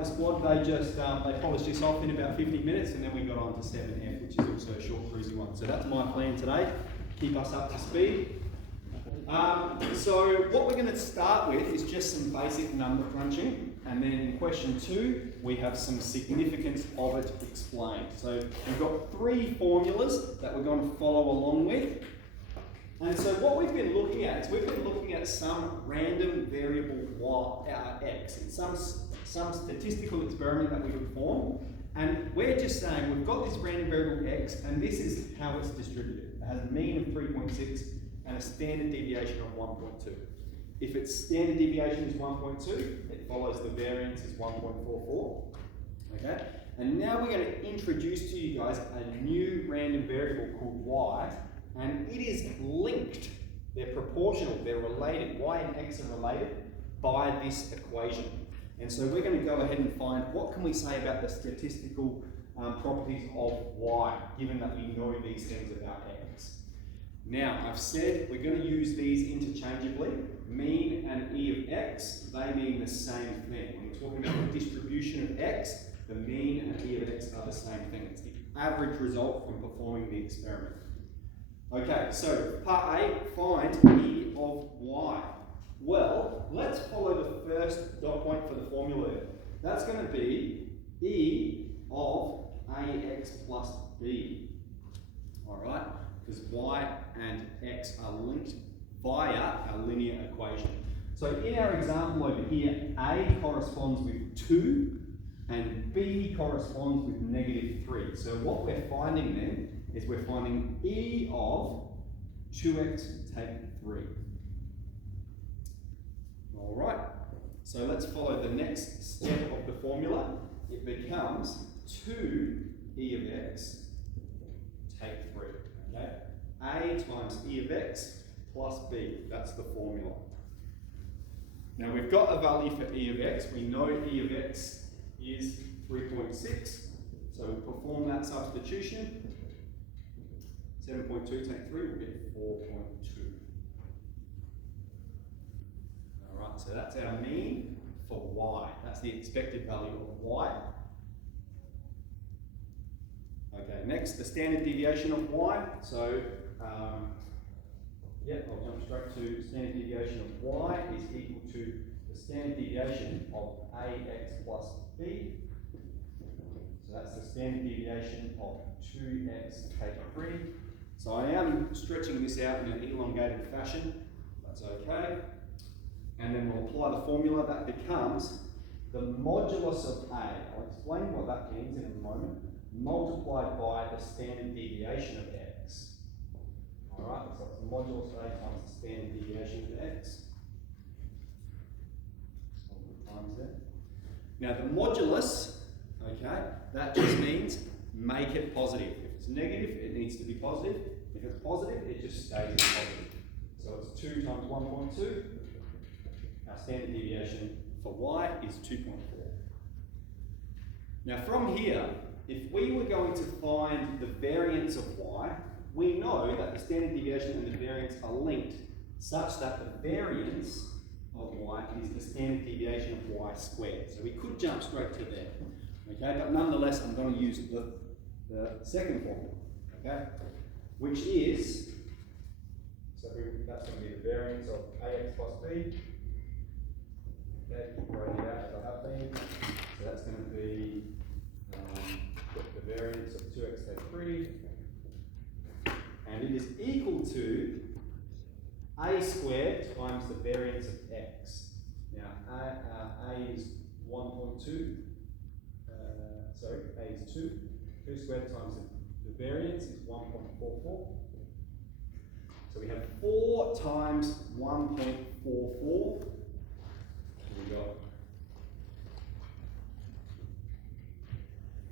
the squad, they just they polished this off in about 50 minutes, and then we got on to 7F, which is also a short, cruisy one. So that's my plan today, keep us up to speed. So what we're going to start with is just some basic number crunching, and then in question 2 we have some significance of it explained. So we've got 3 formulas that we're going to follow along with. And so what we've been looking at is we've been looking at some random variable x in some statistical experiment that we perform, and we're just saying we've got this random variable x, and this is how it's distributed. It has a mean of 3.6 and a standard deviation of 1.2. If its standard deviation is 1.2, it follows the variance is 1.44. Okay? And now we're going to introduce to you guys a new random variable called y, and it is linked. They're proportional, they're related. Y and x are related by this equation. And so we're going to go ahead and find what can we say about the statistical properties of y, given that we know these things about x. Now, I've said we're going to use these interchangeably. Mean and e of x, they mean the same thing. When we're talking about the distribution of x, the mean and e of x are the same thing. It's the average result from performing the experiment. Okay, so part A, find e of y. Well, let's follow the first dot point for the formula. That's going to be e of ax plus b. Alright, because y and x are linked via a linear equation. So in our example over here, a corresponds with 2 and b corresponds with -3. So what we're finding then is we're finding e of 2x take 3. All right, so let's follow the next step of the formula. It becomes 2e of x take 3. Okay, a times e of x plus b, that's the formula. Now we've got a value for e of x. We know e of x is 3.6, so we'll perform that substitution. 7.2 take 3 will get 4.2. Alright, so that's our mean for y. That's the expected value of y. Okay, next, the standard deviation of y. So, I'll jump straight to standard deviation of y is equal to the standard deviation of ax plus b. So that's the standard deviation of 2x take 3. So I am stretching this out in an elongated fashion. That's okay. And then we'll apply the formula. That becomes the modulus of a. I'll explain what that means in a moment. Multiplied by the standard deviation of x. Alright, so it's the modulus of a times the standard deviation of x. Times there. Now the modulus, okay, that just means make it positive. If it's negative, it needs to be positive. If it's positive, it just stays positive. So it's 2 times 1.2. Our standard deviation for y is 2.4. Now from here, if we were going to find the variance of y, we know that the standard deviation and the variance are linked such that the variance of y is the standard deviation of y squared. So we could jump straight to there. Okay, but nonetheless, I'm going to use the second formula, okay, which is, so that's going to be the variance of ax plus b. Okay, write it out as I have been. So that's going to be the variance of 2x take 3, and it is equal to a squared times the variance of x. Now, a is 1.2. Sorry, a is 2. 2 squared times the variance is 1.44. So we have 4 times 1.44. We got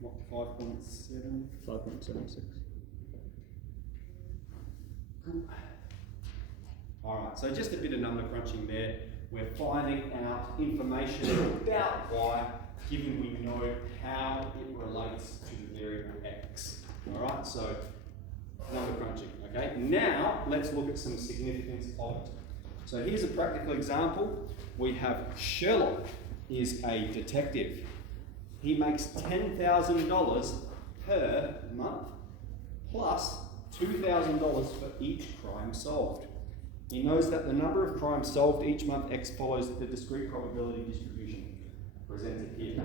what, 5.7? 5.76. Alright, so just a bit of number crunching there. We're finding out information about y, given we know how it relates to the variable x. Alright, so number crunching. Okay, now let's look at some significance of it. So here's a practical example. We have Sherlock is a detective. he makes $10,000 per month plus $2,000 for each crime solved. He knows that the number of crimes solved each month X follows the discrete probability distribution presented here.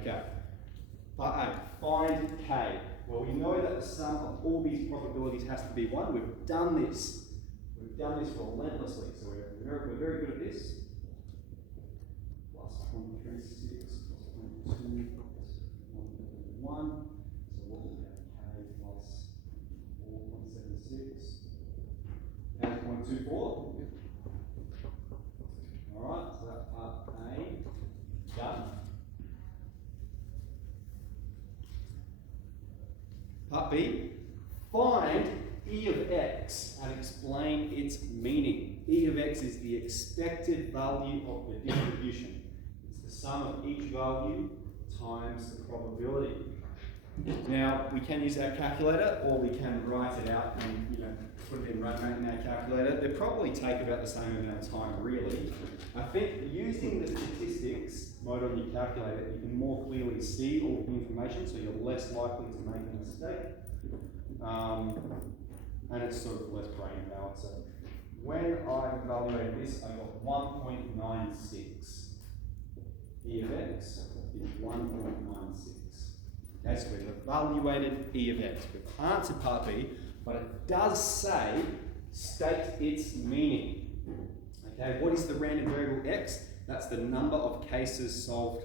Okay. Part A, find K. Well, we know that the sum of all these probabilities has to be 1. We've done this. We've done this relentlessly, so we're very good at this. Plus 0.36 plus 0.2 plus 1. So what will we have? K plus 4.76 and 0.24. Alright, so that's part A done. Part B, find E of X and explain its meaning. E of X is the expected value of the distribution. It's the sum of each value times the probability. Now, we can use our calculator or we can write it out and put it in run rate in our calculator. They probably take about the same amount of time, really. I think using the statistics mode on your calculator, you can more clearly see all the information, so you're less likely to make a mistake. And it's sort of less brain power. So when I evaluated this, I got 1.96. E of X is 1.96. Okay, so we've evaluated E of X. We can't answer part B, but it does say, state its meaning. Okay, what is the random variable X? That's the number of cases solved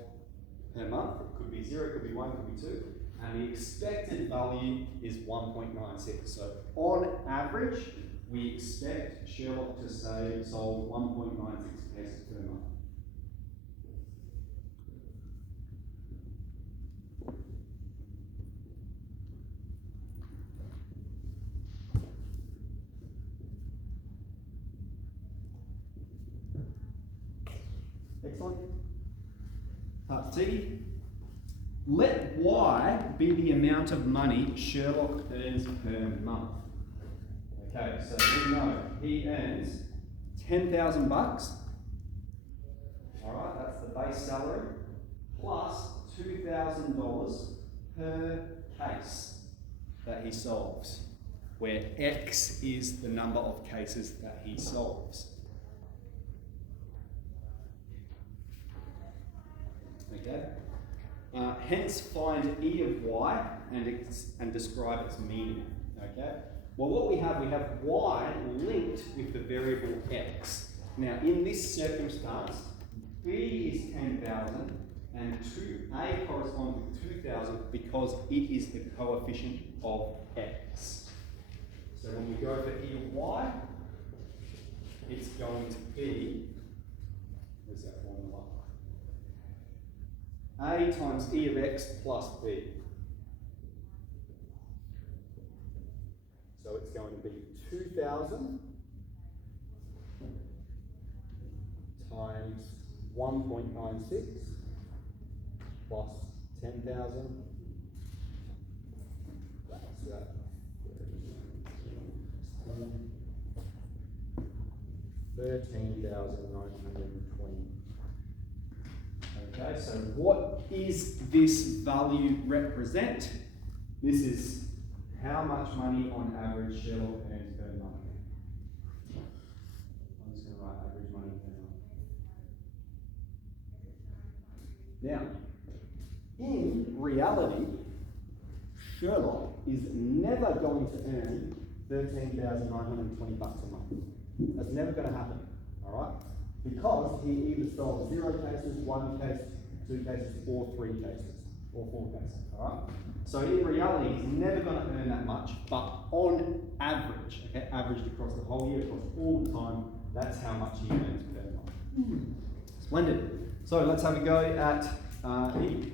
per month. It could be 0, it could be 1, it could be 2. And the expected value is 1.96. So on average, we expect Sherlock to say solve 1.96 cases per month. Excellent. Part C. Let Y be the amount of money Sherlock earns per month. Okay, so we know he earns $10,000. All right, that's the base salary plus $2,000 per case that he solves, where X is the number of cases that he solves. Okay. Hence, find E of Y and describe its meaning. Okay. Well, what we have Y linked with the variable X. Now, in this circumstance, B is 10,000 and A corresponds with 2,000 because it is the coefficient of X. So when we go for E of Y, it's going to be, where's that formula? A times E of X plus B. So it's going to be 2,000 times 1.96 plus 10,000. That's that. 13,920. Okay, so what is this value represent? This is how much money on average Sherlock earns per month. I'm just going to write average money per month. Now, in reality, Sherlock is never going to earn $13,920 a month. That's never going to happen, all right? Because he either solves 0 cases, 1 case, 2 cases, or 3 cases, or 4 cases, all right? So in reality, he's never going to earn that much, but on average, okay, averaged across the whole year, across all the time, that's how much he earns per month. Splendid. So let's have a go at E.